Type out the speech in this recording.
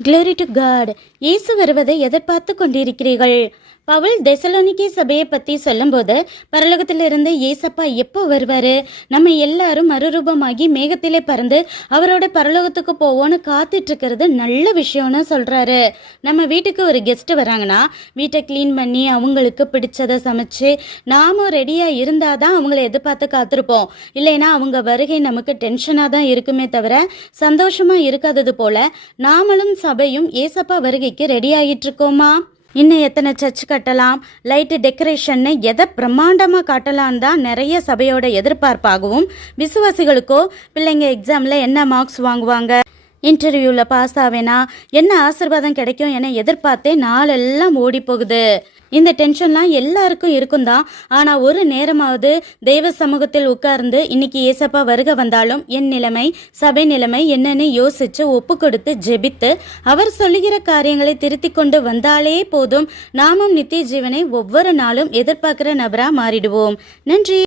Glory to God. இயேசு வருவதை எதிர்பார்த்து கொண்டிருக்கிறீர்கள். பவுல் தெசலோனிக்கே சபையை பற்றி சொல்லும்போது பரலோகத்திலிருந்து ஏசப்பா எப்போ வருவார், நம்ம எல்லாரும் மறுரூபமாகி மேகத்திலே பறந்து அவரோட பரலோகத்துக்கு போவோன்னு காத்துட்ருக்கிறது நல்ல விஷயம்னு சொல்கிறாரு. நம்ம வீட்டுக்கு ஒரு கெஸ்ட்டு வராங்கன்னா வீட்டை க்ளீன் பண்ணி அவங்களுக்கு பிடிச்சதை சமைச்சு நாமும் ரெடியாக இருந்தால் தான் அவங்கள எதிர்பார்த்து காத்திருப்போம். இல்லைன்னா அவங்க வருகை நமக்கு டென்ஷனாக தான் இருக்குமே தவிர சந்தோஷமாக இருக்காதது போல் நாமளும் சபையும் ஏசப்பா வருகைக்கு ரெடி ஆகிட்டு இருக்கோமா? இன்னும் எத்தனை சர்ச் கட்டலாம், லைட்டு டெக்கரேஷன்னு எதை பிரம்மாண்டமாக காட்டலான் தான் நிறைய சபையோட எதிர்பார்ப்பாகவும், விசுவாசிகளுக்கோ பிள்ளைங்க எக்ஸாமில் என்ன மார்க்ஸ் வாங்குவாங்க, இன்டர்வியூவில் பாஸ் ஆவேனா என்ன ஆசீர்வாதம் கிடைக்கும் என எதிர்பார்த்தே நாளெல்லாம் ஓடி போகுது. இந்த டென்ஷன்லாம் எல்லாருக்கும் இருக்கும் தான். ஆனால் ஒரு நேரமாவது தெய்வ சமூகத்தில் உட்கார்ந்து இன்னைக்கு ஏசப்பா வருக வந்தாலும் என் நிலைமை சபை நிலைமை என்னன்னு யோசிச்சு ஒப்பு கொடுத்து ஜெபித்து அவர் சொல்லுகிற காரியங்களை திருத்தி கொண்டு வந்தாலே போதும், நாமும் நித்திய ஜீவனை ஒவ்வொரு நாளும் எதிர்பார்க்கிற நபரா மாறிடுவோம். நன்றி.